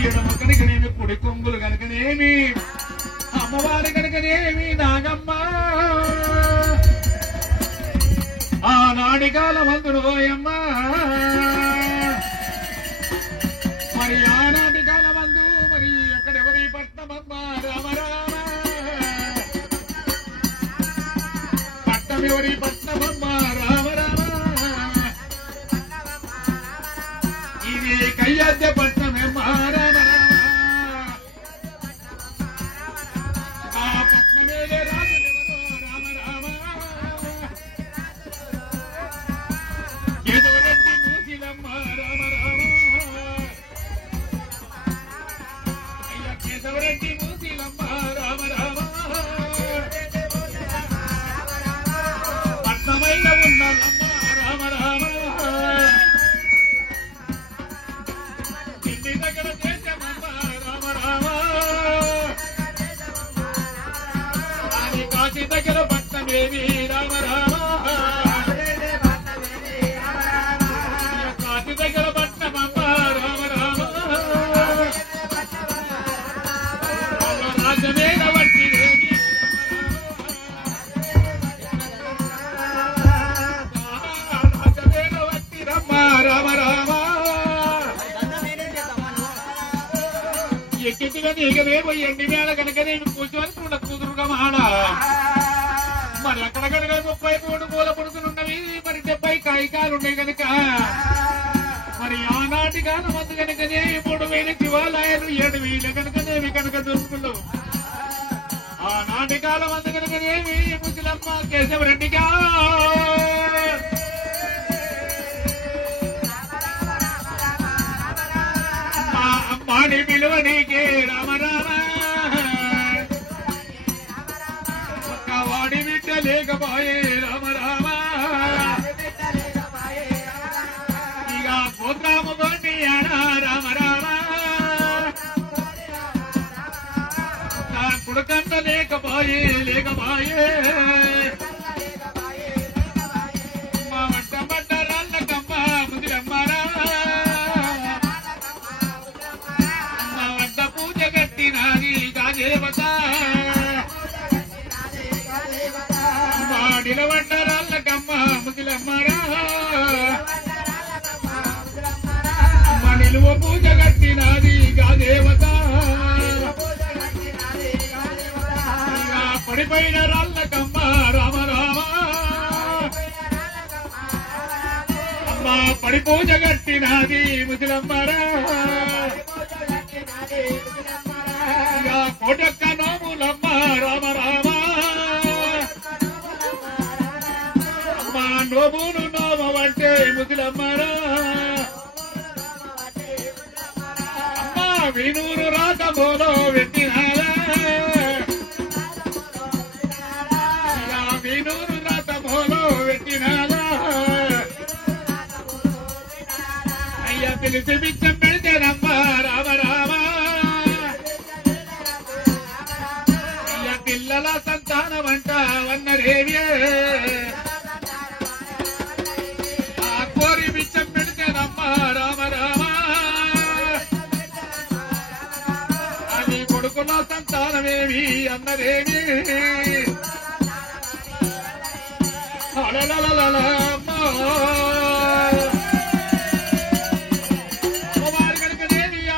ఎడమ కనుకనేమి కుడి కొంగులు కనుకనేమి అమ్మవారి కనుకనేమి నాగమ్మ ఆనాటి కాలమందును ఓయమ్మ మరి ఆనాటి కాలమందు మరి ఎక్కడెవరి పట్నమమ్మ రామ రామ పట్నమెవరి పట్నమమ్మ రామ రామ ఇది కయ్యాద్య పట్నమమ్మ రామ రామ ఆ పట్నమేలే రాజులెవరో రామ రామ కేశవరెడ్డి మూసిలమ్మ రామ రామ అయ్య కేశవరెడ్డి మూసిలమ్మ రామ రామ పట్నమైన ఉన్నలమ్మ రామ రామ ఇంటి దగ్గర దేశమమ్మ రామ రామ అని కాశీ దగ్గర పట్నమేవి రామ రామ కాశీ దగ్గర పట్నమమ్మ రామ రామ రాజమేడ వట్టి దేవి రాజమేడ వట్టి రమ్మ రామ రామ ఎక్కించుగా నీకనేమో ఎండి మేడ కనుకనేమి కూర్చొని చూడ కూతురుగా మాడ మరి అక్కడ కనుక 33 పూల పుడుతున్నవి మరి 70 కాయికాలున్నాయి కనుక మరి ఆనాటి కాలం అందు కనుకనే 3000 శివాలయాలు 7000 కనుకనేవి కనుక దొరుకులు ఆనాటి కాలం అందు కనుకనేవి ముసలమ్మ కేశవరెడ్డిగా మా అమ్మాని పిలువ నీకే రామ రామ ఒక్క వాడి బిడ్డ లేకపోయే రామ రామ ఇక గోత్రాము బండి రామ రామ నా కుడుకన్న లేకపోయే మా వంట బట్ట రాళ్ళకమ్మ ముదిరమ్మరా మా వంట పూజ కట్టినాది గాదేవత మా నిలవంట రాళ్ళకమ్మ ముదిరమ్మరా మా నిలువ పూజ కట్టినాది గాదేవత పడిపోయిన రాళ్ళకమ్మ రామ రామ అమ్మ పడి పూజ కట్టినది ముసలమ్మరా కోటొక్క నోములమ్మ రామ రామ అమ్మ నోములు నోమవంటే ముసలమ్మరా అమ్మ వినూరు రాతమోలో పెట్టినారా వినూరు రాతమోలో పెట్టినారా అయ్యా పిలిచి బిచ్చం పెడితేనమ్మ రామ రామ అయ్యా పిల్లల సంతానమంట వన్నరేవి ఆ కోరి బిచ్చం పెడితేనమ్మ రామ రామ అది కొడుకుల సంతానమేమి అన్నరేవి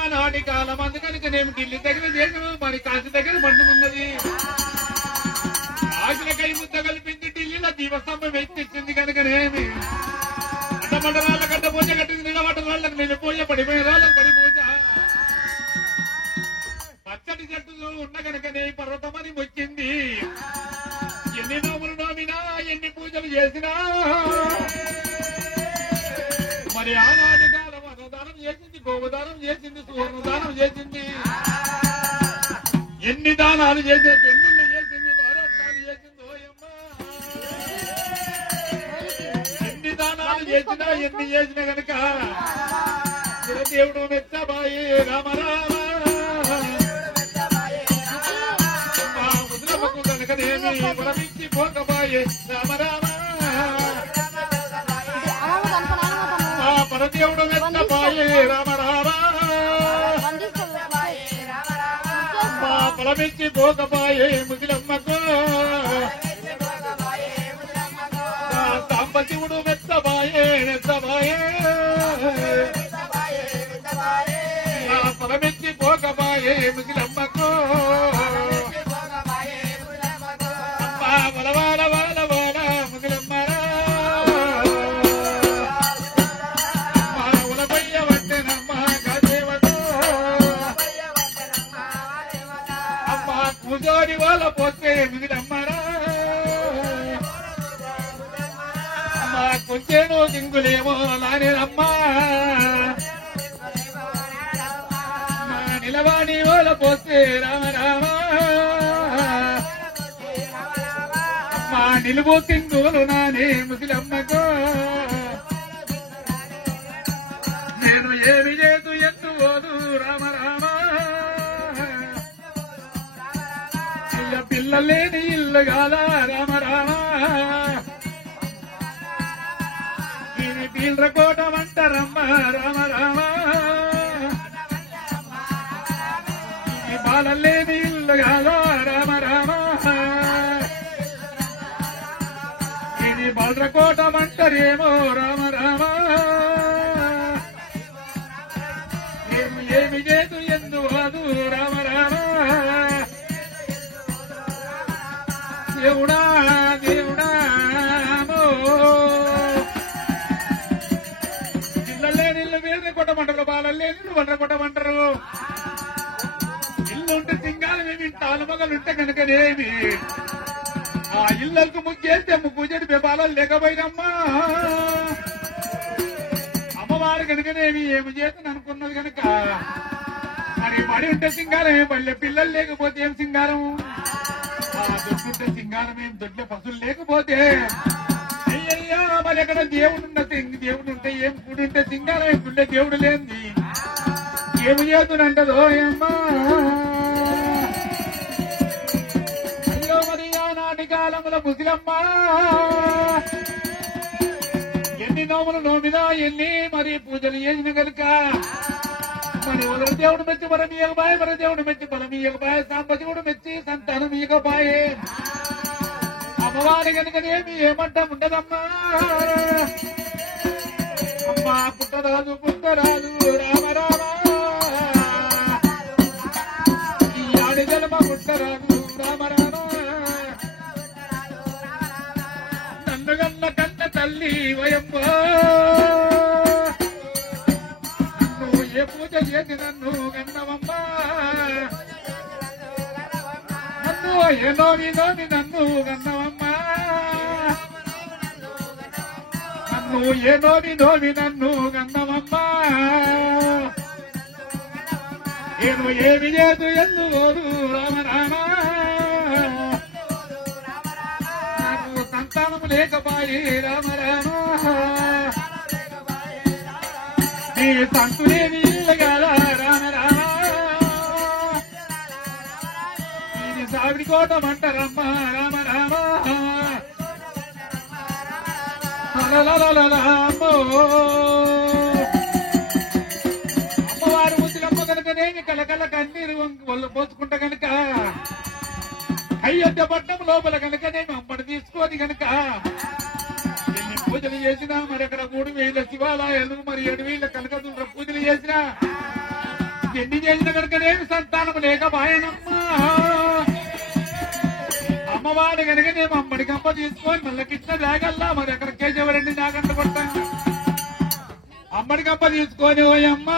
ఆనాటి కాలం అందు కనుకనేమి ఢిల్లీ దగ్గర దేశము మరి కాశీ దగ్గర మండం ఉన్నది కాశీల కై ముద్ద కలిపింది ఢిల్లీలో దీపస్తంభం ఎత్తిచ్చింది కనుకనేమి అడ్డమండరాళ్ళ గడ్డ పూజ కట్టింది నిలబడ్డ వాళ్ళకి నేను పూజ పడిపోయిన వాళ్ళకి పడి పూజ పచ్చడి చెట్టు ఉన్న కనుకనే పర్వతమని వచ్చింది ఎన్ని నోములు నోమినా ఎన్ని పూజలు చేసినా మరి ఆనాటి కాలం అన్నదానం చేసింది గోదానం చేసింది సువర్ణదానం చేసింది ఎన్ని దానాలు చేసింది పెళ్లిళ్ళు చేసింది భారతాలు చేసింది ఓయమ్మ ఎన్ని దానాలు చేసినా ఎన్ని చేసినా కనుక దేవుడు మెచ్చబాయి రామ రామ ముద్రపకు కనుకనేమి వరమించి పోకబాయి రామ రామ పరదేవుడు మెచ్చబాయి రామ రామ పొలమిచ్చి పోకపాయే ముదిలమ్మకు సాంబశివుడు మెత్తబాయే నెత్తబాయే పొలమిచ్చి పోకపాయే ముదిలమ్మకు అమ్మా వలవాడ వాడవాడ ముదిలమ్మరా అమ్మా ఉలబయ్య వట్టెనమ్మా గదేవతో అమ్మా కూజోడి వాళ్ళ పోతే ముదిలమ్మరా అమ్మా కొంచెను దింగులేమో నానేనమ్మా నిలవాణి వాళ్ళ పోతే రామ రామ అమ్మా నిలువు తింగులు నానే ముసిలమ్మకు నేను ఏమి చేతు ఎత్తుకోదు రామ రామ అయ్య పిల్లలేని ఇల్లు కాల రామ రామ ఇది పీల్రకోట అంటారమ్మ రామ రామ బాలలేని ఇల్లు కాదా రామ రామ ఇది బల్రకోటమంటారేమో రామ రామ ఏమి చేతు ఎందు కాదు రామ రామ దేవుడా దేవుడా పిల్లలేని ఇల్లు మీద కొట్టమంటారు బాలలేని ఇల్లు బల్ర కొట్టమంటారు ఉంటే సింగాలమేమి తాళమగలుంటే కనుకనేమి ఆ ఇళ్లకు ముగ్గేస్తే ముగ్గుజడి బెబాలాలు లేకపోయినమ్మా అమ్మవారు కనుకనేమి ఏమి చేతను అనుకున్నది కనుక మరి పడి ఉంటే సింగారమే పల్లె పిల్లలు లేకపోతే ఏం సింగారం ఆ దొడ్డుంటే సింగారం ఏం దొడ్లే పశువులు లేకపోతే అయ్యయ్యా మరి ఎక్కడ దేవుడు ఉంటే ఏం గుడి ఉంటే సింగారం ఏం గుండె దేవుడు లేని ఏమి చేతునంటదో ఏమ్మా అయ్యో మరి ఆనాటి కాలంలో ముసిలమ్మా ఎన్ని నోములు నోమినా ఎన్ని మరి పూజలు చేసిన కనుక మరి ఒకరి దేవుడు మెచ్చి బలమీయకపాయే మరి దేవుడు మెచ్చి బలమీయకపాయే సాంబశివుడు మెచ్చి సంతానం ఇయకపాయే అమ్మవారి కనుకనేమి ఏమంటా ఉండదమ్మా అమ్మా పుట్టరాజు రామ రామ జన్మ పుట్టరాజు రామ రామ నన్ను గన్న కన్న తల్లి వయమ్మ నువ్వు ఏ పూజ చేసి నన్ను గన్నవమ్మ నన్ను ఏ నోని నన్ను గన్నవమ్మ నన్ను ఏ నోని నన్ను గన్నవమ్మ నేను ఏమి చేతు ఎందుకోదు రామ రామ నాకు సంతానము లేకపాయి రామ రామ నీ సంతులేని ఇల్లు కాదా రామ రామ నేను సావిడి కోటమంటారమ్మ రామ రామ అమ్మవారు ముద్దులమ్మ కనుకనేమి కలకల కన్నీరు ఒళ్ళు పోసుకుంటా కనుక అయోధ్య పట్నం లోపల కనుకనేమి అమ్మడి తీసుకొని కనుక ఎన్ని పూజలు చేసినా మరి అక్కడ 3,000 శివాలయాలు మరి 7,000 కనకదుర్గ పూజలు చేసినా ఎన్ని చేసిన కనుకనేమి సంతానం లేకపాయనమ్మా అమ్మవాడు కనుకనేమి అమ్మడి కంప తీసుకొని మళ్ళీ కిష్ణ జాగల్లా మరి అక్కడ కేశవరెడ్డి నాగంట కొట్టా అమ్మడి కంప తీసుకొని ఓయమ్మా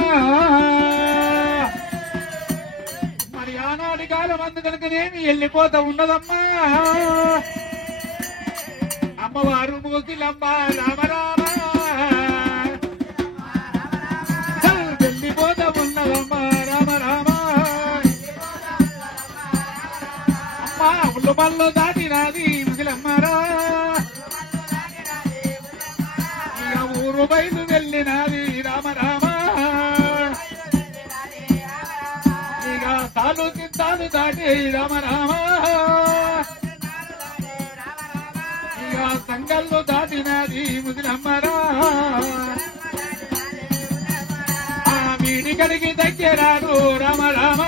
మరి ఆనాటి కాలం అందు కనుకనేమి వెళ్ళిపోతా ఉన్నదమ్మా అమ్మవారు ముసిలమ్మ రామ రామ వెళ్ళిపోతా ఉన్నదమ్మా రామ రామ అమ్మా ఉళ్ళు పళ్ళు దాటినాది ముసిలమ్మరా ఇక ఊరు బయలు వెళ్ళినాది రామ రామ ఇక తాలు చింతాలు దాటి రామ రామ ఇక సంగళ్ళు దాటినది ముసిలమ్మరా ఆ వీడి కడిగి దగ్గరాడు రామ రామ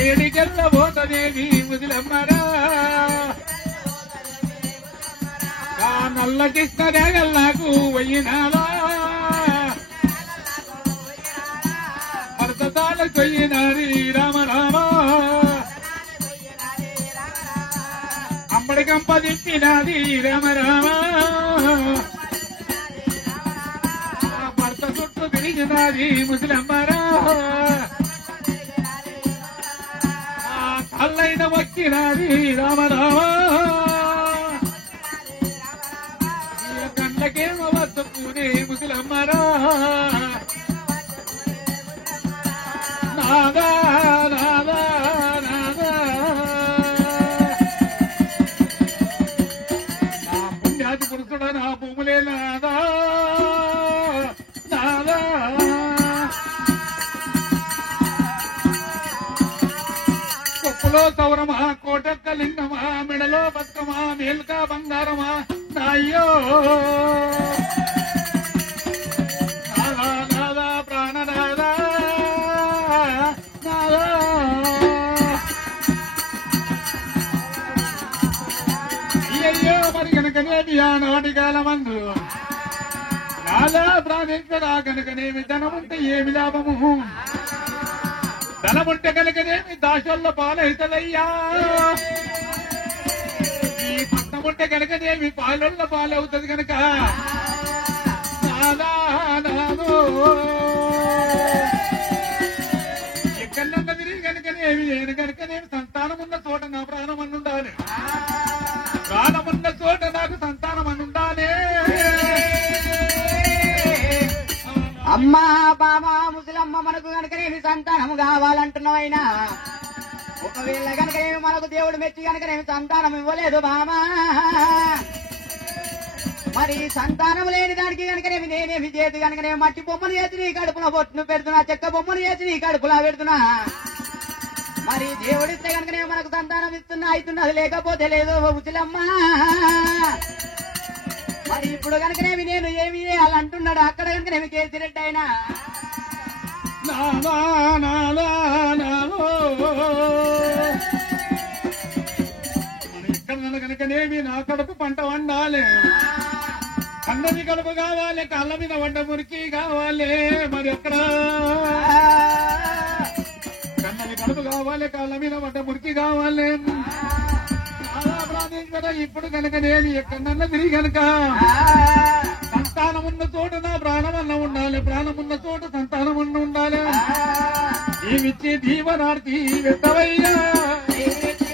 ఏడికెళ్ళ పోతదేవి ముదిలమ్మరా నల్లకిస్తదేగల్ నాకు వయ్యినాలా భర్తతాల కొయ్యినారి రామ రామ అంబడి కంప దిప్పినాది రామ రామ భర్త చుట్టూ తిరిగినాది ముసలమ్మరా కళ్ళైన వచ్చినాది రామ రామ కళ్ళకేమో వద్దకునే ముసలమ్మరా నాదా నాదా నాదా నా పుణ్యాది పురుషుడ నా భూములే నాదా నాదా కొప్పులో సౌరమా కోటక్క లింగమా మెడలో బతుకమా మేల్కా బంగారమా నాయ్యో నాదా నాదా ప్రాణనాదా నాదా అయ్యయ్యో మరి కనుకనేమి ఆనాటి కాలమందు నాదా ప్రాణేశ్వరా కనుకనేమి ధనముంటే ఏమి లాభము ధనముంటే కనుకనేమి దాసోళ్ళ పాలవుతుందయ్యా ఈ పట్టముంటే కనుకనేమి పాలొల్ల పాలవుతుంది కనుక నాదా నాదో ఎక్కడన్నా తిరిగి కనుకనేమి నేను కనుకనేమి సంతానమున్న చోట నా ప్రాణమన్నుండాలి ప్రాణమున్న చోట నాకు సంతానమన్నుండాలి అమ్మా బాబా ముసలమ్మ మనకు కనుకనేమి సంతానము కావాలంటున్నావైనా ఒకవేళ కనుకనేమి మనకు దేవుడు మెచ్చి కనుకనేమి సంతానం ఇవ్వలేదు బామా మరి సంతానం లేని దానికి కనుకనేమి నేనేమి చేతి కనుకనేమి మట్టి బొమ్మను చేసి నీ కడుపులో బొట్టును పెడుతున్నా చెక్క బొమ్మను చేసి నీ కడుపులో పెడుతున్నా మరి దేవుడిస్తే కనుకనేమి మనకు సంతానం ఇస్తున్నా అవుతున్నది లేకపోతే లేదు ముసలమ్మ మరి ఇప్పుడు కనుకనేమి నేను ఏమి చేయాలంటున్నాడు అక్కడ కనుకనేమి కేసిరెడ్డి అయినా ఇక్కడ కనుకనేమి నా కడుపు పంట వండాలి కన్నది కడుపు కావాలి కళ్ళ మీద వంట మురికి కావాలి మరి ఎక్కడ కన్నది కడుపు కావాలి కళ్ళ మీద వంట మురికి కావాలి ఇప్పుడు కనుక నేను ఎక్కడన్నా తిరిగి కనుక సంతానం ఉన్న చోట నా ప్రాణమన్న ఉండాలి ప్రాణమున్న చోట సంతానమన్న ఉండాలి జీవించి దీవనార్థి వెట్టవయ్యా జీవించి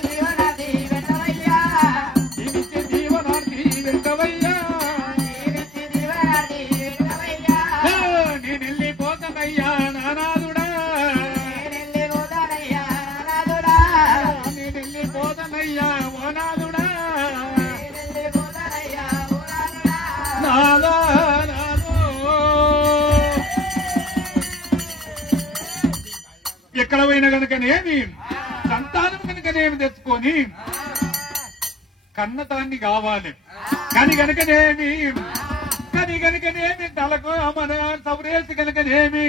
దీవనార్థి వెట్టవయ్యా నేనెళ్ళిపోతానయ్యా నానాదుడా నేనెళ్ళిపోతానయ్యా ఓనాదుడా ఎక్కడ పోయినా కనుకనేమి సంతానం కనుకనేమి తెచ్చుకొని కన్నతాన్ని కావాలి కానీ కనుకనేమి తలకు మన సౌరేసి కనుకనేమి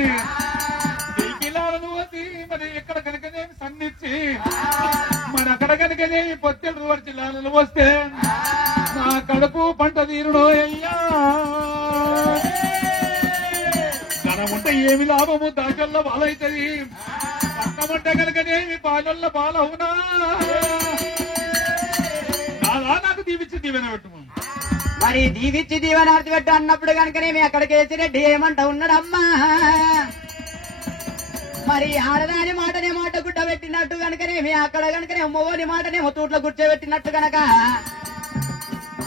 పిల్లలను వచ్చి మరి ఎక్కడ కనుకనేమి సన్నిచ్చి మరి అక్కడ కనుకనేమి పొత్తెడు జిల్లాలను వస్తే నా కడుపు పంట తీరుడో అయ్యా ధనముంటే ఏమి లాభము దాచల్లో పాలవుతుంది పట్టముంటే కనుకనేమి పాలల్లో పాలవునా నాకు దీవించి దీవెన పెట్టుము మరి దీవిచ్చి దీవెనార్థి పెట్టు అన్నప్పుడు కనుకనేమి అక్కడ కేసిరెడ్డి ఏమంటా ఉన్నాడమ్మా మరి ఆడదాని మాటనే మాట గుడ్డ పెట్టినట్టు కనుకనేమి అక్కడ కనుకనే మొగోని మాటనేమో తూట్ల కూర్చోబెట్టినట్టు కనుక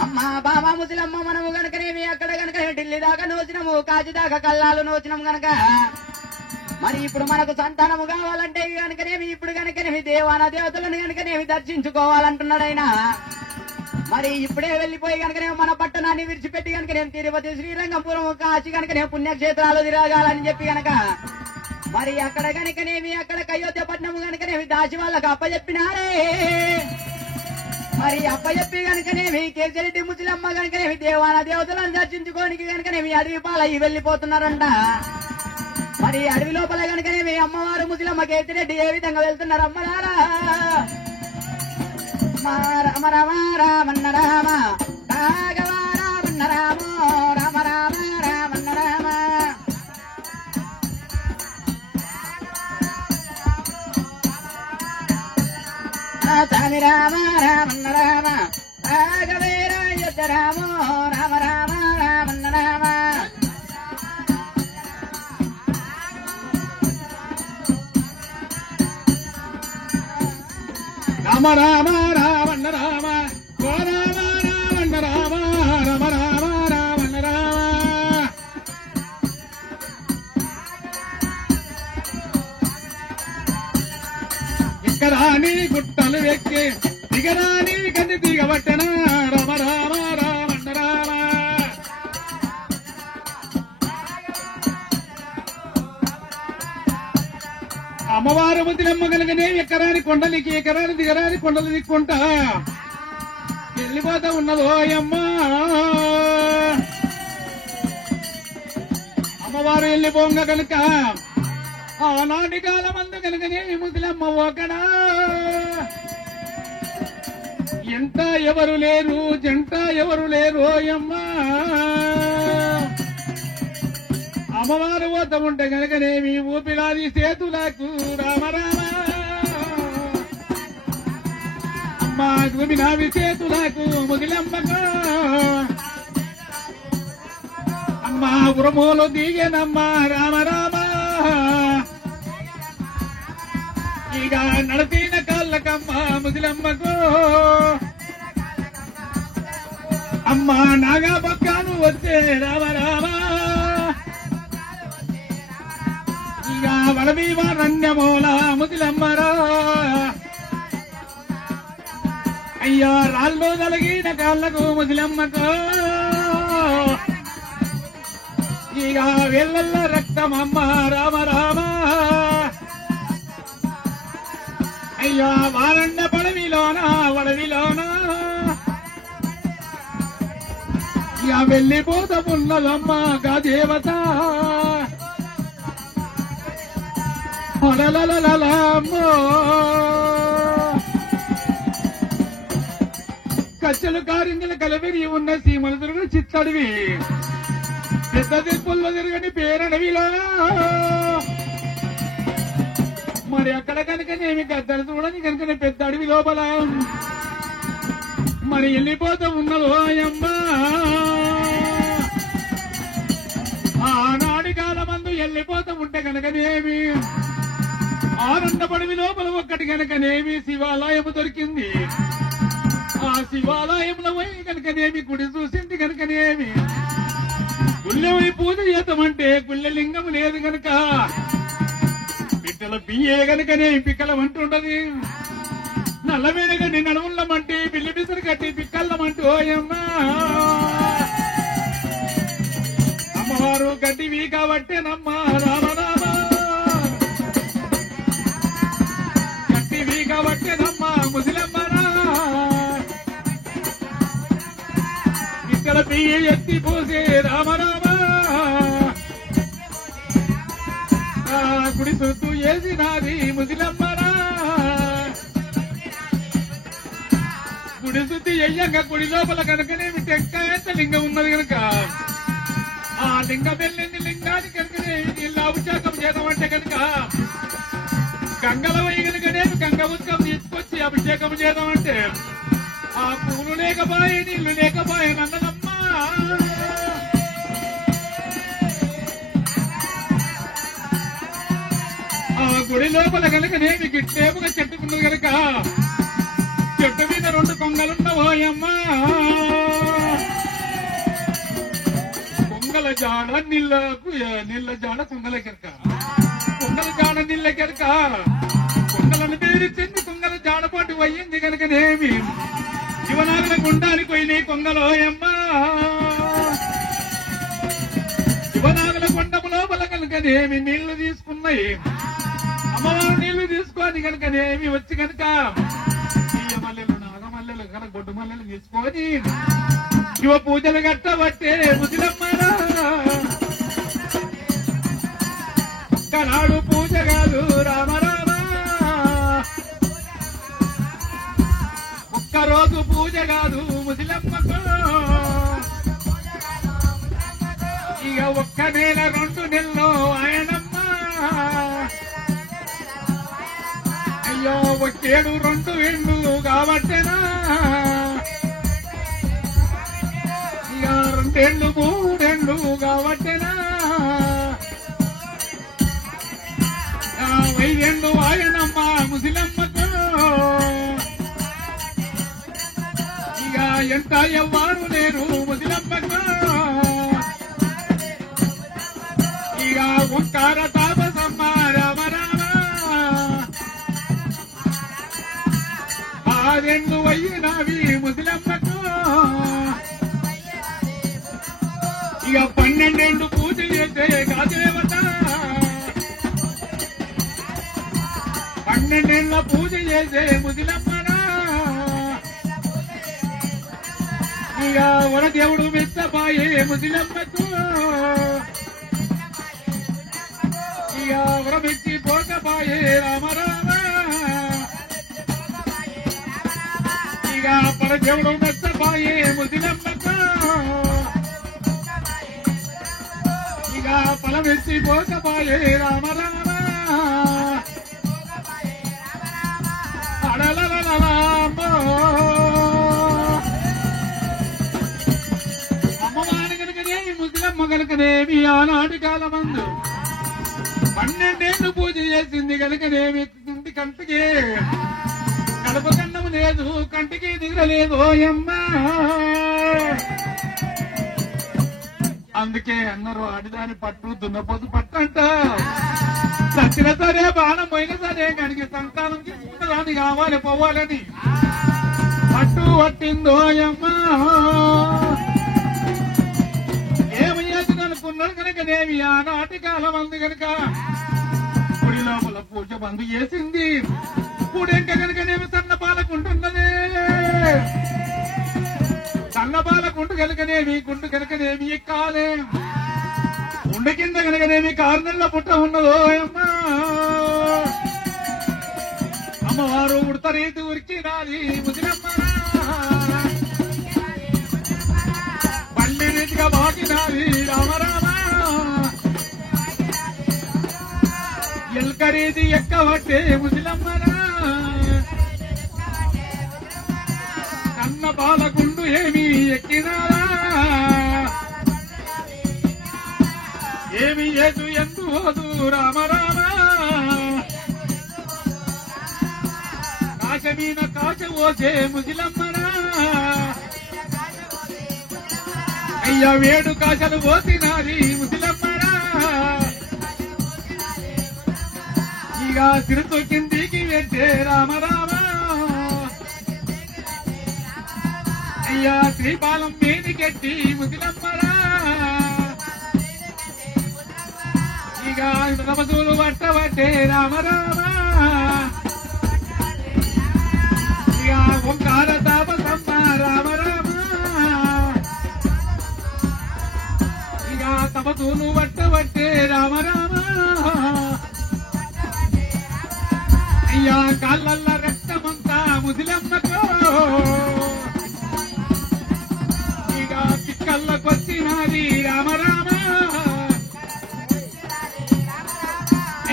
అమ్మా బాబా ముసలమ్మ మనము కనుకనేమి అక్కడ కనుక ఢిల్లీ దాకా నోచినము కాచి దాకా కల్లాలు నోచినాము కనుక మరి ఇప్పుడు మనకు సంతానము కావాలంటే కనుకనేమి ఇప్పుడు కనుకనేమి దేవాన దేవతలను కనుకనేమి దర్శించుకోవాలంటున్నాడైనా మరి ఇప్పుడే వెళ్లిపోయి కనుకనేమి మన పట్టణాన్ని విడిచిపెట్టి కనుకనేమి తిరుపతి శ్రీరంగపురం కాచి కనుకనేమి పుణ్యక్షేత్రాలు తిరగాలని చెప్పి కనుక మరి అక్కడ కనుకనేమి అక్కడ అయోధ్యపట్నము కనుకనేమి దాచి వాళ్ళకు అప్పచెప్పినారే మరి అప్పచెప్పి కనుకనేమి కేసిరెడ్డి ముసలమ్మ కనుకనేమి దేవాన దేవతలను దర్శించుకోనికి కనుకనేమి అడవి పాలయ్యి వెళ్లిపోతున్నారంట మరి అడవి లోపల కనుకనేమి అమ్మవారు ముసలమ్మ కేతిరెడ్డి ఏ విధంగా వెళ్తున్నారు అమ్మలారా రామ రామ రామన్న రామ రాఘవ రామన్న రామో రామ రామ రామన్న రామ స్వామి రామ రామన్న రామ రాఘవేర యుద్ధ రామో రామ రామ రామన్న రామ రామ రామ రామన్న రామ ఓ రామ రామన్న రామ రామ రామ రామన్న రామ ఎక్కరాని గుట్టలు ఎక్కి దిగరాని కంది దిగబట్టన రామ రామ రామన్న రామ అమ్మవారు ముద్దులమ్మ కనుకనే ఎక్కరాని కొండలికి ఎకరాని దిగరాని కొండలు దిక్కుంటా వెళ్ళిపోతా ఉన్నదోయమ్మా అమ్మవారు వెళ్ళిపోంగ కనుక ఆనాటి కాలమందు కనుకనే ముద్దులమ్మ ఒకడా ఎంత ఎవరు లేరు జంట ఎవరు లేరు ఓయమ్మా అమ్మవారు పోత ఉంటే కనుకనేమి ఊపిరాది సేతులకు రామ రామ అమ్మా ఊపిరాది సేతులకు ముగిలమ్మకు అమ్మా ఉరమూలు దిగేనమ్మా రామ రామ ఇక నడిపిన కాళ్ళకమ్మ ముగిలమ్మకు అమ్మా నాగా పక్కను వచ్చే రామ రామ ఇక వడవీవారణ్యమూల ముదిలమ్మరా అయ్యా రాళ్ళు కలిగిన కాళ్ళకు ముదిలమ్మకు ఇక వెళ్ళల్ల రక్తమమ్మ రామ రామ అయ్యా వారణ్య పడవిలోన వడవిలోన ఇక వెళ్ళిపోతమున్నదమ్మ గా దేవత కచ్చలు కారింజలు కలవెరి ఉన్న సీమల తిరుగు చిత్తడివి పెద్ద దిప్పుల్లో తిరగని పేరడవిలో మరి అక్కడ కనుకనేమి గద్దలు చూడని కనుకనే పెద్ద అడవి లోపల మరి వెళ్ళిపోతూ ఉన్నదో అమ్మా ఆనాడి కాలమందు వెళ్ళిపోతూ ఉంటే కనుకనేమి ఆనందపడివి లోపల ఒక్కటి కనుకనేమి శివాలయము దొరికింది ఆ శివాలయంలో పోయి కనుకనేమి గుడి చూసింది కనుకనేమి గుళ్ళెవై పూజ చేద్దామంటే గుళ్ళె లింగం లేదు కనుక బిడ్డల బియ్యే కనుకనే పిక్కలం అంటుంటది నల్లవేనగండి నడుములమంటే బిల్లి బిసరు కట్టి పిక్కల్లమంటూ ఓయమ్మా అమ్మవారు గడ్డివి కాబట్టేనమ్మా రామ రామ గడ్డివి కాబట్టేనమ్మా ముసలమ్మరా ఇక్కడ బియ్య ఎత్తి పోసే రామ రామ గుడి చుట్టూ వేసినాది ముసలమ్మరా గుడి శుద్ధి అయ్యాక గుడి లోపల కనుకనేమి టెంకాయంత లింగం ఉన్నది కనుక ఆ లింగం వెళ్ళింది లింగానికి కనుకనే నీళ్ళు అభిషేకం చేద్దామంటే కనుక గంగల పోయి కనుకనేమి గంగ ఉత్సవం తీసుకొచ్చి అభిషేకం చేద్దామంటే ఆ పూలు లేకపోయి నీళ్లు లేకపోయి అన్నదమ్మా ఆ గుడి లోపల కనుకనేమి గిట్టేపుగా చెట్టుకున్నది కనుక చెట్టు మీద 2 కొంగలున్నవోయమ్మా కొంగల జాడ నీళ్ళ జాడ కొంగల కెరక కొంగల జాడ నీళ్ళ కెరక కొంగలను పేరిచ్చింది కొంగల జాడపాటు అయ్యింది కనుకనేమి శివనాగల గుండానికి పోయినాయి కొంగలోయమ్మా శివనాగల కొండము లోపల కనుకనేమి నీళ్లు తీసుకున్నాయి అమ్మవారు నీళ్లు తీసుకొని కనుకనేమి వచ్చి కనుక మల్లెలు నాగమల్లెలు కనుక గొడ్డు మల్లెలు తీసుకొని శివ పూజలు కట్టబట్టే ముసలమ్మరా ఒక్కనాడు పూజ కాదు రామ రామ ఒక్కరోజు పూజ కాదు ముదిలమ్మకు ఇక ఒక్క నెల 2 నెలలు ఆయనమ్మ అయ్యో ఒక్కేడు 2 ఏళ్ళు కాబట్టేనా ఇక 2 ఏళ్ళు 3 ఏళ్ళు కాబట్టేనా 5 ఏళ్ళు ఆయనమ్మ ముదిలమ్మకు ఇక ఎంత ఎవ్వరు లేరు ముదిలమ్మకు ఇక ఓంకార తాపసమ్మ రామ రామ 6 ఏళ్ళు అయ్యినవి ముదిలమ్మకు ఇక 12 ఏళ్ళు పూజ చేసే కాదేవత 12 ఏళ్ళ పూజ చేసే ముదిలమ్మనా ఇక వరదేవుడు మెచ్చబాయే ముదిలమ్మకు ఇక వరమెచ్చి పోకబాయే రామ రామ ఇక పరదేవుడు మెచ్చబాయే ముదిలమ్మకు ఇక ఫలమెచ్చి పోకబాయే రామ రామ అమ్మవారి కనుకనేమి ముదిలమ్మ కనుకనేమి ఆనాటి కాలమందు 12 ఏళ్ళు పూజ చేసింది కనుకనేమి ఇంటి కంటికి కడప కన్నము లేదు కంటికి దిగలేదు అమ్మా అందుకే అన్నారు ఆడిదాని పట్టు దున్నపోతు పట్టు అంట చచ్చిన సరే బాణం పోయిన సరే కనుక సంతానం తీసుకున్నదాన్ని కావాలి పోవాలని పట్టు పట్టిందో అమ్మా ఏమి చేసిన అనుకున్నాడు కనుకనేమి ఆనాటి కాలం అంది కనుక గుడి లోపల పూజ బంద్ చేసింది పూడెంక కనుకనేమి సన్నపాలకుంటున్నదే సన్నపాలకుంటు కనుకనేమి గుండు కనుకనేమి ఎక్కాలే ఉండ కింద కనుకనేమి 6 నెలల పుట్ట ఉన్నదో అమ్మా అమ్మవారు ఉడతరీతి ఉరికినాది ముదిలమ్మనా పల్లి రీతిగా బాకినాది రామ రామ ఎల్క రీతి ఎక్కబట్టే ముదిలమ్మనా కన్న బాలకుండు ఏమి ఎక్కినారా ఏమి ఏదు ఎందు హోదు రామ రామ కాశ మీద కాశ ఓసే ముదిలమ్మనా అయ్యా 7 కాశలు పోసినారి ముదిలమ్మనా ఇక సిరుతో కిందికి వెంటే రామ రామ అయ్యా శ్రీపాలం మీదికెట్టి ముదిలమ్మనా ఇక రమసూలు పట్టబట్టే రామ రామ ఇక ఓంకార తాపసమ్మ రామ రామ ఇక తపసూలు పట్టబట్టే రామ రామ అయ్యా కాళ్ళల్ల రక్తమంతా ముదిలమ్మకు ఇక పిక్కల్లకొచ్చినది రామ రామ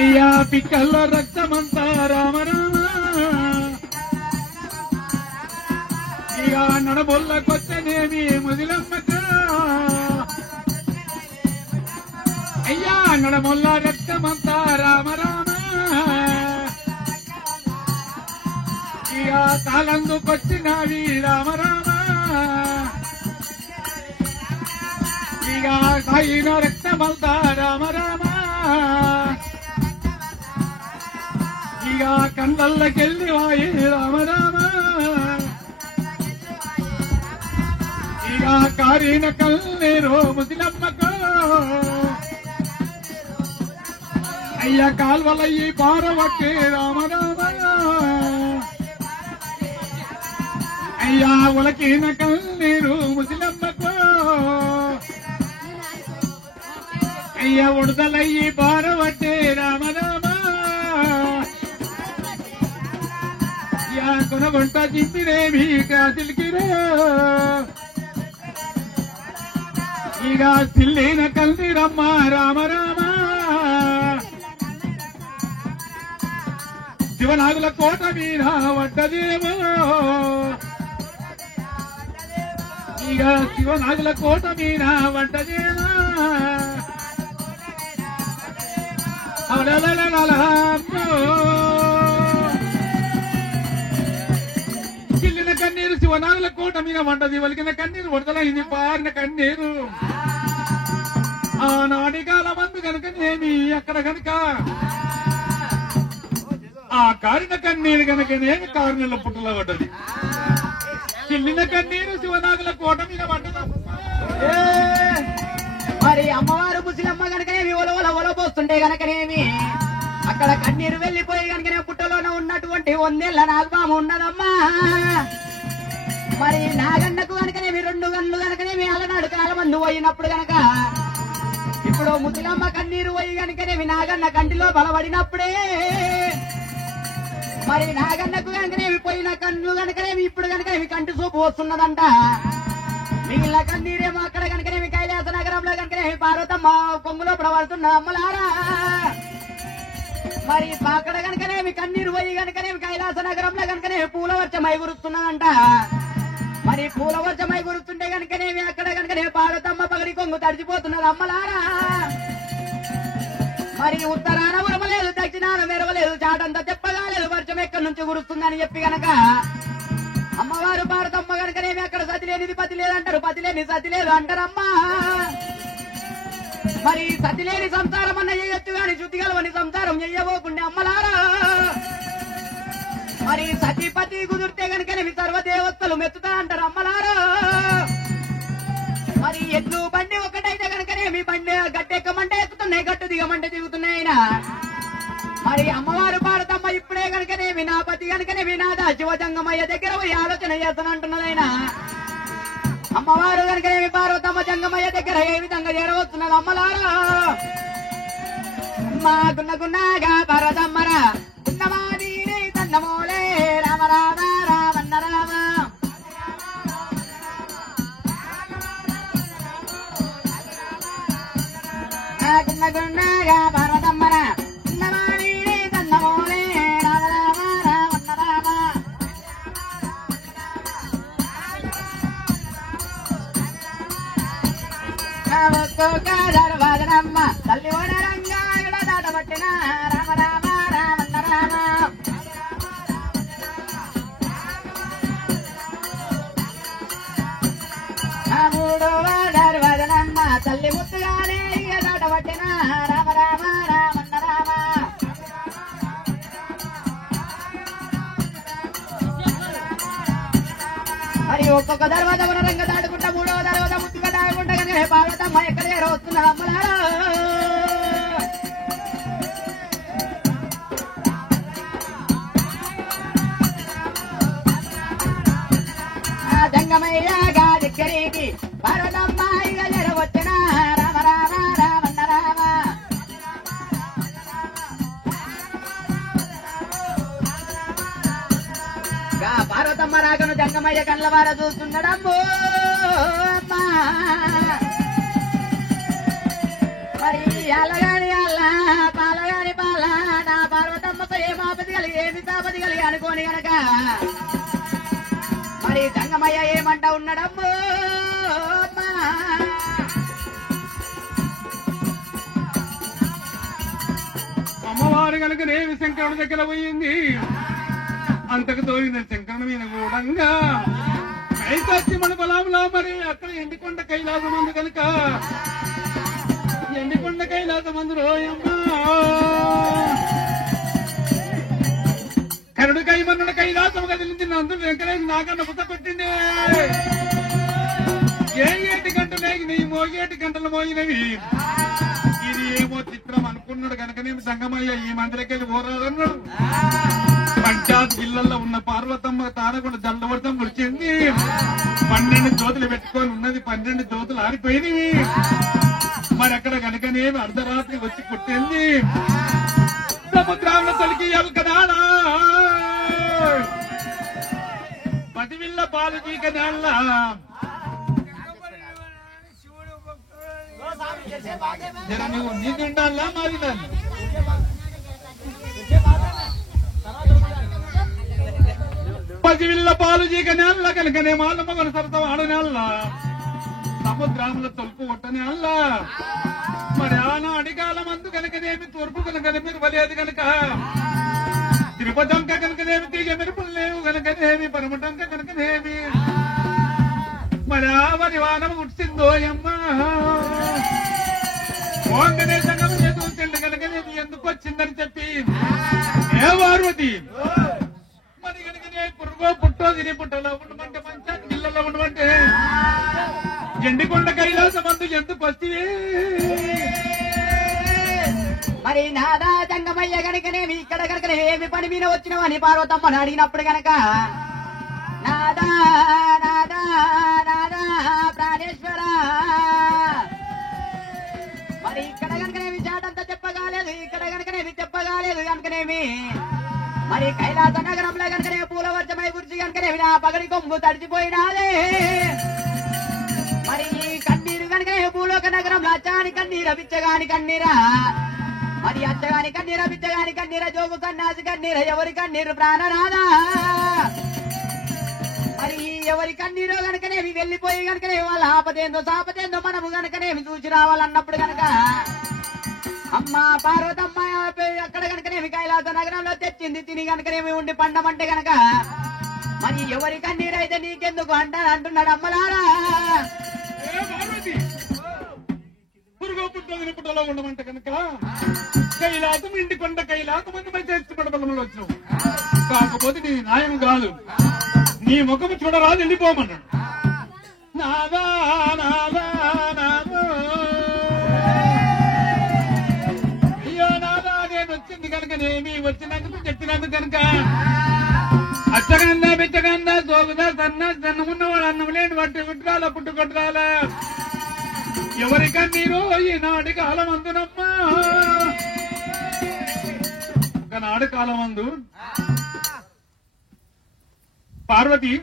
అయ్యా పిక్కల్లో రక్తమంతా రామ రామ ఇక నడబొల్లకొచ్చనేమి ముదిలమ్మకు అయ్యా నడమొల్ల రక్తమంతా రామ రామ ఇక తాళందుకొచ్చినవి రామ రామ ఇక సాయిన రక్తమంతా రామ రామ ఇక కళ్ళకెళ్ళి వాయి రామ రామ ఇక కారిన కల్లేరో ముదిలమ్మకు అయ్యా కాల్వలయ్యి పారవట్టే రామ రామ అయ్యా ఉలకిన కల్లేరు ముదిలమ్మకు అయ్యా ఉడదలయ్యి పారవట్టే రామ రామ రామ యా కొనగొంట చింపినేమి కాసిల్కిరో ఇక సిల్లిన కల్దిరమ్మ రామ రామ శివనాగుల కోట మీద వడ్డదేమో ఇక శివనాగుల కోట మీద వడ్డదేమో చిల్లిన కన్నీరు శివనాగుల కోట మీద వంటది వలికిన కన్నీరు వడదలైంది పారిన కన్నీరు ఆనాటి కాలమందు కనుకనేమి అక్కడ కనుక ఆ కారిన కన్నీరు కనుకనేమి కారునెల పుట్టలో పడ్డది చిల్లిన కన్నీరు శివనాగుల కోట మీద పడ్డదమ్మా మరి అమ్మవారు ముసలమ్మ కనుకనేమి ఒల పోస్తుంటే కనుకనేమి అక్కడ కన్నీరు వెళ్లిపోయి కనుకనే పుట్టలోనే ఉన్నటువంటి 100 ఏళ్ల నాగపాము ఉన్నదమ్మా మరి నాగన్నకు కనుకనేమి 2 గన్లు కనుకనేమి అలనాడు కాలమందు పోయినప్పుడు కనుక ఇప్పుడు ముసలమ్మ కన్నీరు పోయి కనుకనేమి నాగన్న కంటిలో బలపడినప్పుడే మరి నాగన్నకు కనుకనేమి పోయిన కన్ను కనుకనేమి ఇప్పుడు కనుకనేమి కంటి చూపు వస్తున్నదంట మిగిలిన కన్నీరేమో అక్కడ కనుకనేమి కైలాస నగరంలో కనుకనేమి పార్వతమ్మ కొంగులో పడవడుతున్న అమ్మలారా మరి అక్కడ కనుకనేమి కన్నీరు పోయి కనుకనేమి కైలాస నగరంలో కనుకనేమి పూల వర్షమై కురుస్తున్నదంట మరి పూల వర్షమై కురుస్తుంటే కనుకనేమి అక్కడ కనుకనేమి పార్వతమ్మ పగడి కొంగు తడిచిపోతున్నది అమ్మలారా మరి ఉత్తరాన ఉరమలేదు దక్షిణాన మెరవలేదు చాటంతా చెప్పగాలేదు వర్షం ఎక్కడి నుంచి కురుస్తుందని చెప్పి గనక అమ్మవారు పార్వతమ్మ కనుకనేమి అక్కడ సతి లేనిది పతి లేదంటారు పతి లేని సతి లేదు అంటారమ్మా మరి సతి లేని సంసారం అన్న చేయొచ్చు గాని శుద్ధి గలవని సంసారం చెయ్యబోకుండా అమ్మలారా మరి సతీపతి కుదిరితే కనుకనేమి సర్వదేవతలు మెచ్చుతా అంటారు అమ్మలారా మరి ఎట్లు బండి ఒకటైతే కనుకనేమి బండి గట్టెక్కమంటే ఎక్కుతున్నాయి గట్టు దిగమంటే దిగుతున్నాయినా మరి అమ్మవారు పార్వతమ్మ ఇప్పుడే కనుకనేమి నా పతి కనుకనేమి నాదా శివజంగమయ్య దగ్గర పోయి ఆలోచన చేస్తానంటున్నదైనా అమ్మవారు కనుకనేమి పార్వతమ్మ జంగమయ్య దగ్గర ఏ విధంగా చేరవస్తున్నది అమ్మలారా గున్నగున్నగా పార్వతమ్మరా ఉన్నమాది తన్నమోలే రామ రామ రామన్న రామ గున్నగున్నగా పార్వతమ్మరా ఉన్నమాది తన్నమోలే రామ రామ రామన్న రామ వాదనమ్మ తల్లి రంగా ఇక్కడ దాటబట్టిన రామ రామ రామన్న రామ మూడో వాదనమ్మ తల్లి ముద్దుగానే ఇక దాటబట్టిన రామ రామ రామన్న రామ మరి ఒక్కొక్క దర్వాజ రంగ దాటుకుంటా మూడవ దర్వాజ ముద్దుగా దాటుకుంటా కనుక పార్వతమ్మ ఎక్కడ వస్తున్నది అమ్మలారా జంగమయ్యగా దగ్గరికి పార్వతమ్మ ఇక జరవచ్చిన రామ రామ రామన్న రామ పార్వతమ్మ రాకను జంగమయ్య కళ్ళ వార చూస్తున్నాడమ్మో మరి అల్లగాని అల్ల పాలగాని పాల నా పార్వతమ్మతో ఏమాపతి కలిగి ఏమి తాపతి కలిగి అనుకోని గనక మరి జంగమయ్య ఏమంటా ఉన్నాడమ్మో అమ్మవారు కనుకనేమి శంకరుడి దగ్గర పోయింది అంతకు తోలిన శంకరుని మీద కూడంగా కైసాచి మన బలంలో మరి అక్కడ ఎండికొండ కైలాసం ఉంది కనుక ఎండికొండ కైలాసం అందు రోయమ్మా కరుడు కైమన్నుడు కైలాసం కదిలించి నందుడు వెంకటేశ్వర నాకన్న పుట్ట పెట్టింది ఏ 7 గంటలు నీ మోగేటి గంటలు మోగినవి ఇది ఏమో చిత్రం అనుకున్నాడు కనుకనేమి సంగమయ్య ఈ మందిరకెళ్ళి పోరాదన్నాడు పంచాయత్ జిల్లాల్లో ఉన్న పార్వతమ్మ తానకుండా జల్లవర్తం వచ్చింది 12 జ్యోతులు పెట్టుకొని ఉన్నది 12 జ్యోతులు ఆరిపోయినవి మరి అక్కడ కనుకనేమి అర్ధరాత్రి వచ్చి కొట్టింది తిండాలా మారినాను పసివిల్ల పాలు చీక నేల కనుకనే మాలమ్మ మన సరసం ఆడనేళ్ళ సముద్రంలో తొలుపు కొట్టనే అల్ల మరి ఆనాడి కాలం అందు కనుకనేమి తూర్పు కనుకనే మీరు వలేదు కనుక తిరుపతంక కనుకనేమి తీగ మెరుపులు లేవు కనుకనేమి పరమటంక కనుకనేమి మరి ఆ మరి వానం ఉట్టిందోయమ్మ ఓంగనే సంగం ఎదుగుతుండే కనుకనేమి ఎందుకు వచ్చిందని చెప్పి ఏ పార్వతి మరి కనుకనే పురుగో పుట్టో తిని పుట్టలో ఉండమంటే మంచాన్ని ఇళ్లలో ఉండమంటే ఎండికొండ కైలాసం అందు ఎందుకు వస్తే మరి నాదా జంగమయ్య గనుకనేమి ఇక్కడ కనుకనే ఏమి పని మీద వచ్చినవని పార్వతమ్మని అడిగినప్పుడు గనక నాదా నాదా నాదా ప్రాణేశ్వర మరి ఇక్కడ కనుకనేమి చాటంతా చెప్పగాలేదు ఇక్కడ కనుకనేమి చెప్పగాలేదు కనుకనేమి మరి కైలాస నగరంలో కనుకనే పూల వర్షమై గురించి కనుకనేమి నా పగడి కొమ్ము తడిచిపోయినాదే మరి ఈ కన్నీరు కనుకనే భూలోక నగరంలో అచ్చాని కన్నీర బిచ్చగాని కన్నీరా మరి అచ్చగాని కన్నీర బిచ్చగాని కన్నీర జోగు కన్నాసి కన్నీర ఎవరి కన్నీరు ప్రాణనాదా మరి ఎవరి కన్నీరో గనుకనేవి వెళ్లిపోయి గనుకనే వాళ్ళ ఆపదేందో సాపదేందో మనము గనుకనేవి చూసి రావాలన్నప్పుడు గనక అమ్మ పార్వతమ్మ అక్కడ గనుకనేవి కైలాస నగరంలో తెచ్చింది తిని గనుకనేవి ఉండి పండమంటే గనక మరి ఎవరి కన్నీరు అయితే నీకెందుకు అంటున్నాడు అమ్మలారా పురుగో పుట్టో తిని పుట్టలో ఉండమంటే కనుక కైలాసం ఇంటి కొండ కైలాసం మంది చేసి పడబలంలో వచ్చినావు కాకపోతే నీ న్యాయం కాదు నీ ముఖము చూడరాదు వెళ్ళిపోమన్నాడు నాదా నాదా నాదో అయ్యో నాదా నేను వచ్చింది కనుకనేమి వచ్చినందుకు చెప్పినందుకు కనుక అచ్చగందా బిచ్చగందా సోగుదా సన్నా సన్నమున్నవాడు అన్నం లేని వాటి గుట్రాల పుట్టు కొట్రాల ఎవరికన్నీరు ఈనాటి కాలం అందునమ్మా ఒకనాడు కాలం అందు పార్వతి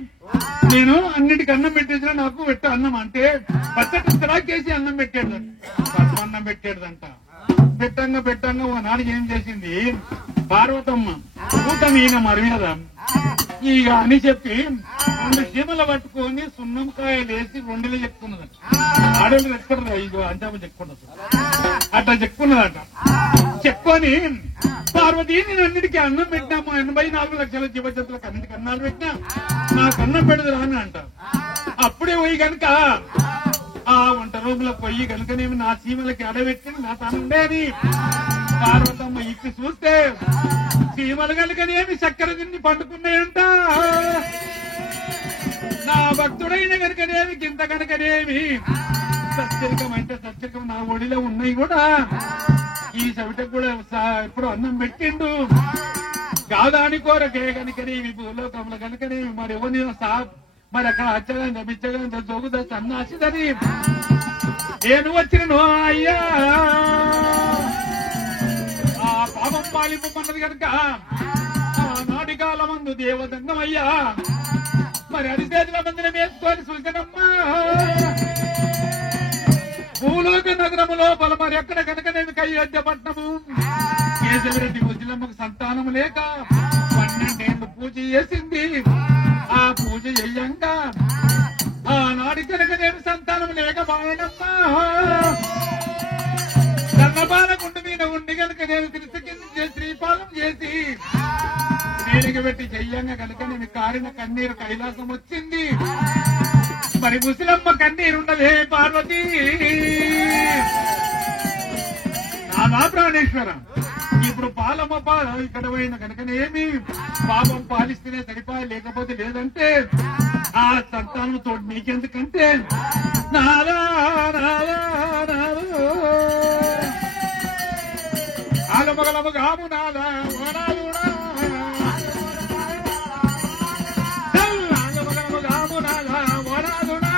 నేను అన్నిటికి అన్నం పెట్టేసినా నాకు పెట్ట అన్నం అంటే పచ్చటి తరాకేసి అన్నం పెట్టాడు అన్నం పెట్టాడుదంట పెట్టంగా ఓనాడు ఏం చేసింది పార్వతమ్మ కూటమీన మర్యాద ఇక అని చెప్పి 2 చీమలు పట్టుకొని సున్నంకాయలు వేసి 2 చెక్కున్నదంట ఆడలు చెక్కున్నదా ఇక అంచామ చెక్కున్నది అట్లా చెక్కున్నదంట చెప్పుకొని పార్వతి నేను అన్నిటికీ అన్నం పెట్టినాము 84 లక్షల జీవజంతువులకు అన్నిటికీ అన్నాలు పెట్టినా నాకు అన్నం పెడదు అని అంట అప్పుడే పోయి కనుక ఆ వంట రూములో పోయి కనుకనేమి నా చీమలకి అడబెట్టి నా తానుండే అని పార్వతమ్మ ఇప్పి చూస్తే చీమలు కనుకనేమి చక్కెర తిని పండుకున్నాయంట నా భక్తుడైన కనుకనేమి కింద కనుకనేమి సత్యరికం అంటే సత్యరికం నా ఒడిలో ఉన్నాయి కూడా ఈ సవిటకు కూడా ఎప్పుడు అన్నం పెట్టిండు కాదాని కోరకే కనుకనేమి భూలోకంలో కనుకనేమి మరి ఎవరి మరి అక్కడ అచ్చగా బిచ్చగా జోగుదా సన్నాసిదని నేను వచ్చిన అయ్యా ఆ పాపం పాలిపోమన్నది కనుక నాటి కాలమందు దేవదంగమయ్యా మరి అరిచేతుల మందిరం వేసుకొని సూచనమ్మా భూలోక నగరము లోపల మరి ఎక్కడ కనుకనేమి కయ్యపట్నము కేశవరెడ్డి ముజ్జలమ్మకు సంతానం లేక 12 ఏళ్ళు పూజ చేసింది ఆ పూజ చెయ్యంగా ఆనాడి కనుకనేమి సంతానం లేక బాయనమ్మా కన్నపాలకుండ మీద ఉండి కనుక నేను తిరిగి శ్రీపాలం చేసి నేరుగా పెట్టి చెయ్యంగా కనుక నేను కారిన కన్నీరు కైలాసం వచ్చింది మరి ముసలమ్మ కన్నీరున్నదే పార్వతి నాదా ప్రాణేశ్వర ఇప్పుడు పాలమ్మ ఇక్కడ పోయిన కనుకనేమి పాపం పాలిస్తేనే సరిపాయ లేకపోతే లేదంటే ఆ సంతానంతో నీకెందుకంటే నాదా నాదా నాదో ఆలమగలముగాము నాదా ఓనాలుడా ఆలమగలముగాము నాదా ఓనాలుడా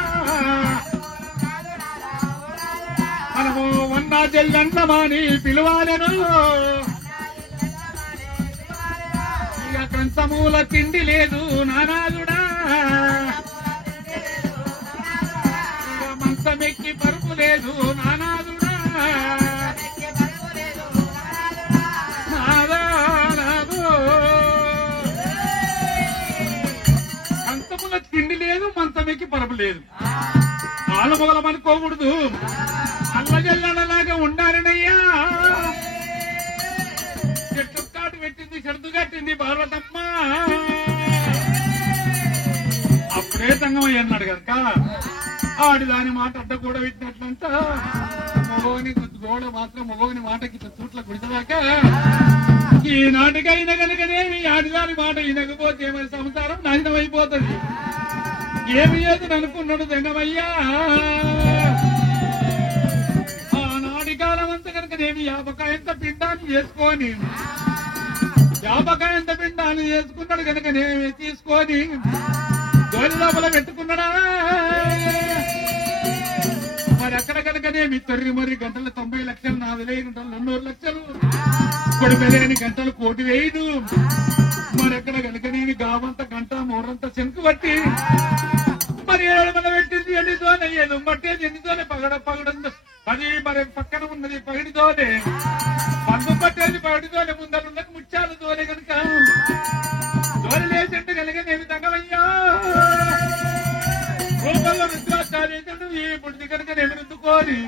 మనము వన్నా చెల్లెంటమాని పిలువాలను ఇక కంచమూల తిండి లేదు నానాదుడా ఇక మంచమెక్కి పరుపు లేదు నానాదుడా లేదు. ఆలమొగలం అనుకోకూడదు, అల్లజల్లలాగా ఉండాలనయ్యా. చెట్టు కాటు పెట్టింది, చెడుతు కట్టింది పార్వతమ్మ. అప్పుడే తంగమయ్య అన్నాడు కనుక ఆడిదాని మాట అడ్డ కూడా పెట్టినట్లంట. మగోని గోడ మాత్రం మగోని మాటకి చూట్ల గుడిసదాకా ఈనాటికైనా కనుకనేమి ఆడిదాని మాట వినకపోతే మరి సంసారం నాశనమైపోతుంది. ఏమి ఏదని అనుకున్నాడు దంగమయ్యా. ఆనాటి కాలం అంతా కనుకనేమి యాపకాయంత పిండాన్ని చేసుకొని యాపకాయంత పిండాన్ని చేసుకున్నాడు కనుకనేమి తీసుకొని గోలి లోపల పెట్టుకున్నాడా. మరి అక్కడ కనుకనేమి తొర్రి మరి గంటలు 90 లక్షలు, 40 గంటలు 200 లక్షలు, ఇప్పుడు పెళ్ళని గంటలు 1 కోటి వేయదు. మరి అక్కడ కనుకనేమి గావంత గంట మూరంతా శంకు పట్టి మరి ఏడమల పెట్టింది ఎండితోనే, ఏదో పట్టేది ఎండితోనే, పగడంతో అది మరి పక్కన ఉన్నది పగిడితోనే, పండు పట్టేది పగిడితోనే, ముందరున్నది ముత్యాలతోనే కనుక దోలి లేచంటే కనుకనేమి తంగమయ్యా. రూపంలో రుద్రాచార్యుడు ఈ బుద్ధి కనుక నెమిరుద్దుకోని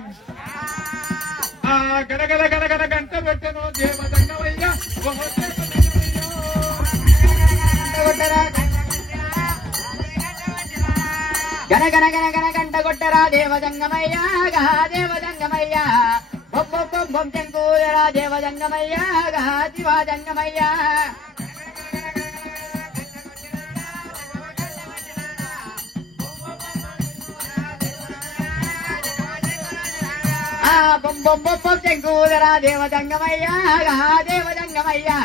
ఆ గడగడ గడగడ గంట పెట్టను దేవదంగమయ్యా. గనగన గనగన గంట కొట్టరా దేవదంగమయ్యా. గా దేవదంగమయ్యా. బొబ్బొ బొబ్బొం చెంకూదరా దేవదంగమయ్యా. గా శివదంగమయ్యా. బొబ్బొం బొబ్బొం చెంకూదరా దేవదంగమయ్యా. గా దేవదంగమయ్యా.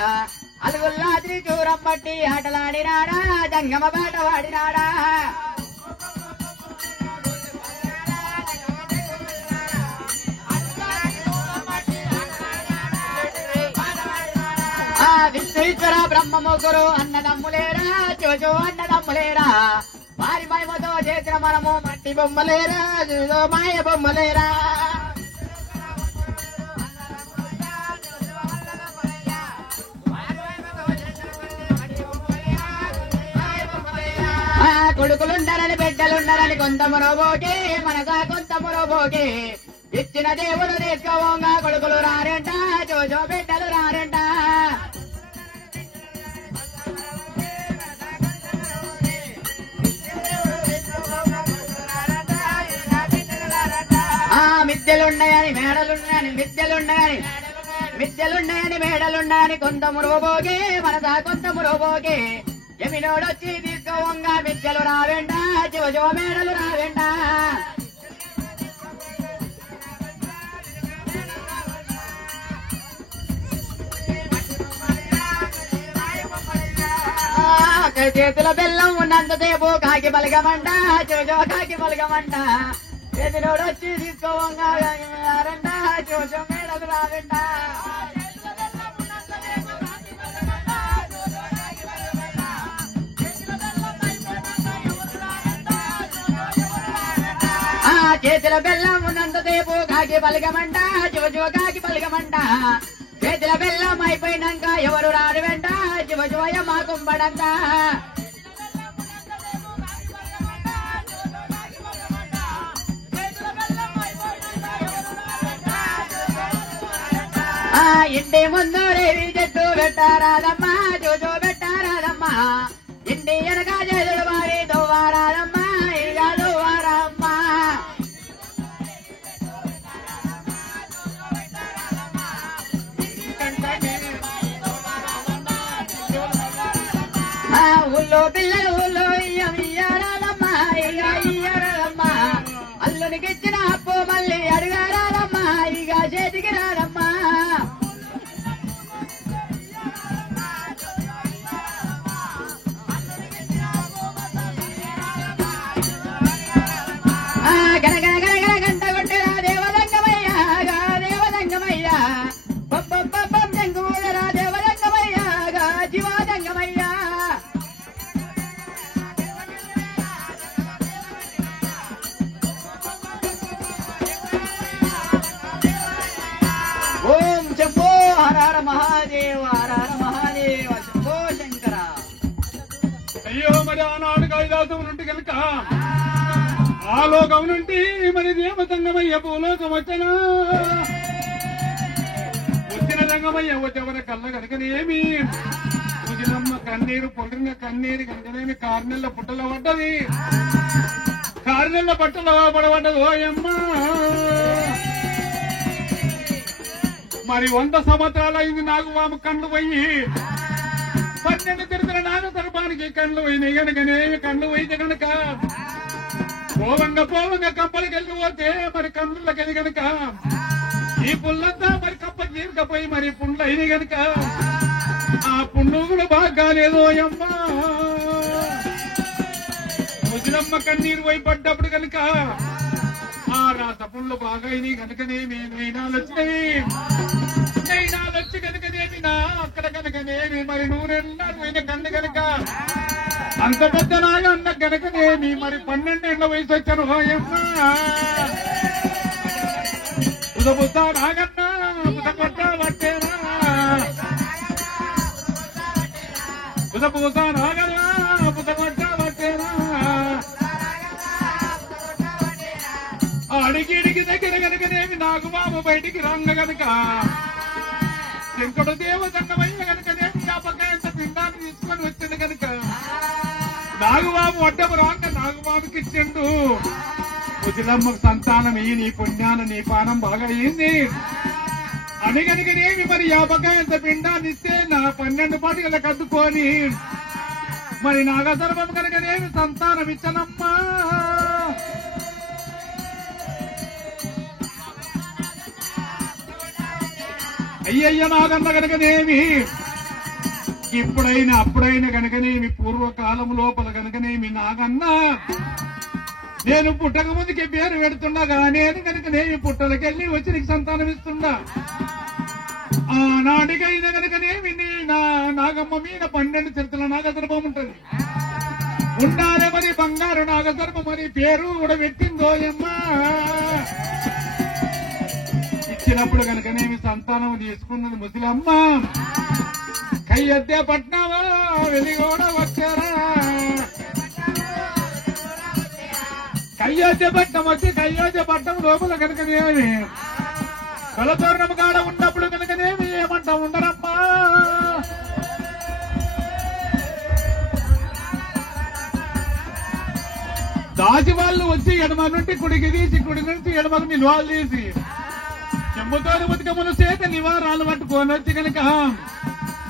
అలుగుల్లాద్రి చూరం పట్టి ఆటలాడినాడా, దంగమ బాట వాడినాడా. విశ్వేశ్వర బ్రహ్మ ముగ్గురు అన్నదమ్ములేరా, చోచో అన్నదమ్ములేరా. వారి మహిమతో చేసిన మనము మట్టి బొమ్మలేరా, చూదో మాయ బొమ్మలేరా. కొడుకులుండాలని బిడ్డలుండాలని కొంత మురోబోకే, మనగా కొంత మురోబోకే. ఇచ్చిన దేవుడు తీసుకోగా కొడుకులు రారంట, చోచో బిడ్డలు రారంట. మిద్దెలున్నాయని మేడలున్నాయని మిద్దెలున్నాయని మేడలున్నాయని కొంత మురోబోగే, మనదా కొంత మురోబోగే. ఎమినోడొచ్చి తీసుకోవంగా మిద్దెలు రావెండా, చోచో మేడలు రావెండా. చేతుల బెల్లం ఉన్నంతసేపు కాకి బలగమంట, చోచో కాకి బలగమంట. ఎదినోడొచ్చి తీసుకోవంగా రారంట, చోచో మేడలు రావెంట. చేతుల బెల్లం ఉన్నంతసేపు కాకి బలగమంట, చోచో కాకి బలగమంట. చేతుల బెల్లం అయిపోయినాక ఎవరు రాడు వెంట, శివశివయ మా కుంబడంట. ఇంటి ముందు రేవి చెట్టు పెట్టారాదమ్మా, చోచో పెట్టారాదమ్మా. ఇంటి వెనక చేతుడు వారి దువ్వారాదమ్మా, ఇక దువ్వారమ్మా. ఊళ్ళో పిల్లలు ఊళ్ళో ఇయ్యారాదమ్మా, ఇక ఇయ్యారాదమ్మా. అల్లునికి ఇచ్చిన అప్పు మళ్ళీ అడగారాదమ్మా, ఇక చేతికి రాదమ్మా. గనగన గనగన గంట కొట్టరా దేవదంగమయ్యా. గా దేవదంగమయ్యా. బొబ్బొబ్బొబ్బం చెంకూదరా దేవదంగమయ్యా. గా శివదంగమయ్యా. ఓం శంభో హర హర మహాదేవ, హర హర మహాదేవ, శంభో శంకర. అయ్యో మరి ఆనాడు కైలాసం నుండి కనుక ఆ లోకం నుండి మరి దేవతంగమయ్య భూలోకం వచ్చనా వచ్చిన రంగమయ్య వచ్చవన కళ్ళ కనుకనేమి ముదిలమ్మ కన్నీరు పొందిన కన్నీరు కనుకనేమి 6 నెలల పుట్టలో పడ్డది 6 నెలల పట్టలో పడబడ్డది ఓయమ్మ మరి 100 సంవత్సరాలు అయింది నాగువాము కళ్ళు పోయి 12 తిరుతుల నాగ సర్పానికి కళ్ళు పోయినాయి కనుకనేమి కళ్ళు పోయితే కనుక పోవంగా కప్పలకి వెళ్ళి పోతే మరి కన్నులకెళ్ళి గనుక ఈ పుల్లంతా మరి కప్ప తీరకపోయి మరి పుండ్లు అయినాయి గనుక ఆ పుండు కూడా బాగా కాలేదు అమ్మ ముసలమ్మ కన్నీరు పోయి పడ్డప్పుడు కనుక ఆ రాత పుండ్లు బాగా అయినాయి కనుకనేమి నైనాలు వచ్చినాయి నైనాలు వచ్చి కనుకనేమి నా అక్కడ కనుకనేమి మరి 100 పోయిన కన్ను కనుక అంత పెద్ద నాయ అన్న గనకనేమి మరి 12 ఏళ్ల వయసు వచ్చాను హోయమ్మ బుధ నాగన్నా బుధ కొట్ట పట్టేనా బుధ నాగన్నా బుధ కొట్ట పట్టేనా అడిగి దగ్గర గనకనేమి నాగుబాబు బయటికి రంగ గనక శంకరుడు దేవతంగమయ్య గనకనేమి జ్ఞాపకాయంత పిండాన్ని తీసుకొని వచ్చింది గనక నాగుబాబు వడ్డము రాక నాగుబాబుకి ఇచ్చిండు ముసలమ్మకు సంతానం ఈ నీ పుణ్యాన నీ పానం బాగా అయింది అని కనుకనేమి మరి 50 పిండాన్ని ఇస్తే నా 12 పాటికల కద్దుకొని మరి నాగసర్వం కనుకనేమి సంతానం ఇచ్చనమ్మా అయ్యయ్య నాగన్న కనుకనేమి ఇప్పుడైనా అప్పుడైనా కనుకనేమి పూర్వకాలం లోపల కనుకనేమి నాగన్న నేను పుట్టక ముందుకి పేరు పెడుతుండగా నేను కనుకనేమి పుట్టలకెళ్ళి వచ్చి నీకు సంతానం ఇస్తుండా ఆనాటికైనా కనుకనేమి నీ నాగమ్మ మీద 12 చిరుతల నాగసర్పం ఉంటది ఉండాలి మరి బంగారు నాగసర్పం మరి పేరు కూడా పెట్టిందోయమ్మా ఇచ్చినప్పుడు కనుకనేమి సంతానం తీసుకున్నది ముసలమ్మ కయ్యద్దే పట్నావా వెలిగోడ వచ్చారా కయ్యోధ్య పట్టం వచ్చి కయ్యోధ్య పట్టం లోపల కనుకనేమి కలతోరణం కాడ ఉన్నప్పుడు కనుకనేమి ఏమంటా ఉండరమ్మా దాచి వాళ్ళు వచ్చి ఎడమ నుండి కుడికి తీసి కుడి నుంచి ఎడమకు నిల్వాలు తీసి చెంబుతోని ఉతకమును చేత నివారాలు పట్టుకొని వచ్చి కనుక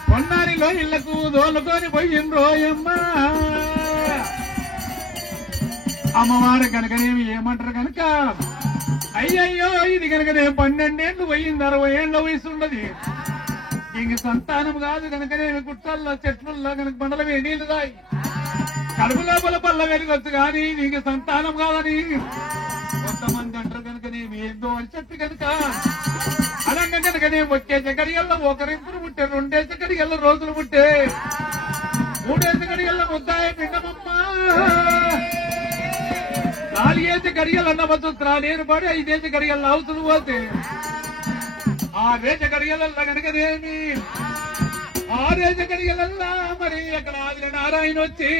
కొన్నారిలో ఇళ్లకు దోలుకొని పోయిండ్రోయమ్మా అమ్మవారు కనుకనేమి ఏమంటారు కనుక అయ్యయ్యో ఇది కనుకనే 12 ఏళ్లు పోయింది 60 ఏళ్ల వయసు ఉండదు ఇంక సంతానం కాదు కనుకనేమి గుట్టల్లో చెట్లల్లో కనుక బండల నీళ్లు రాయి కడుపు లోపల పళ్ళ వెలుగొచ్చు కానీ నీకు సంతానం కాదని కొంతమంది అంటారు కనుకనేమి ఏందో అని చెప్పి కనుక అనంగా కనుకనే వచ్చేసే గడియల్లో 1 ఇంపులు పుట్టే 2 గడియల్లో రోజులు పుట్టే 3 గడియల్లో ముద్దాయ పిండమమ్మా 4 గడియలన్న వస్తున్నా నేను పడి 5 గడియల్లో అవసరం పోతే 6 గడియలల్లా కనుకనేమి 6 గడియలల్లా మరి అక్కడ ఆదిల నారాయణ వచ్చి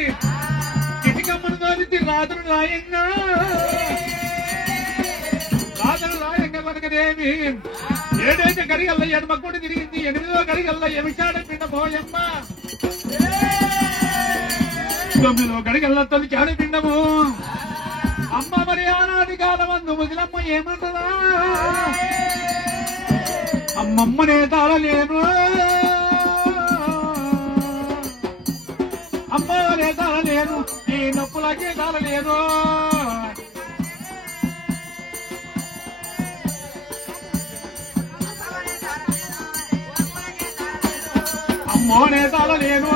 చిటికమ్మను తోలిచి రాత్రులు రాయంగా కనుకనేమి 7 గడియల్లో ఎడమకుడి తిరిగింది 8 గడియల్లో ఎమిచాడ పిండ పోయమ్మ 9 గడియల్లో తొలిచాడ పిండము అమ్మ మరి ఆనాటి కాలమందు ముసలమ్మ ఏమంటదా అమ్మమ్మనే తాళలేను అమ్మనే తాళలేను ఈ నొప్పులకే తాళలేను అమ్మనే తాళలేను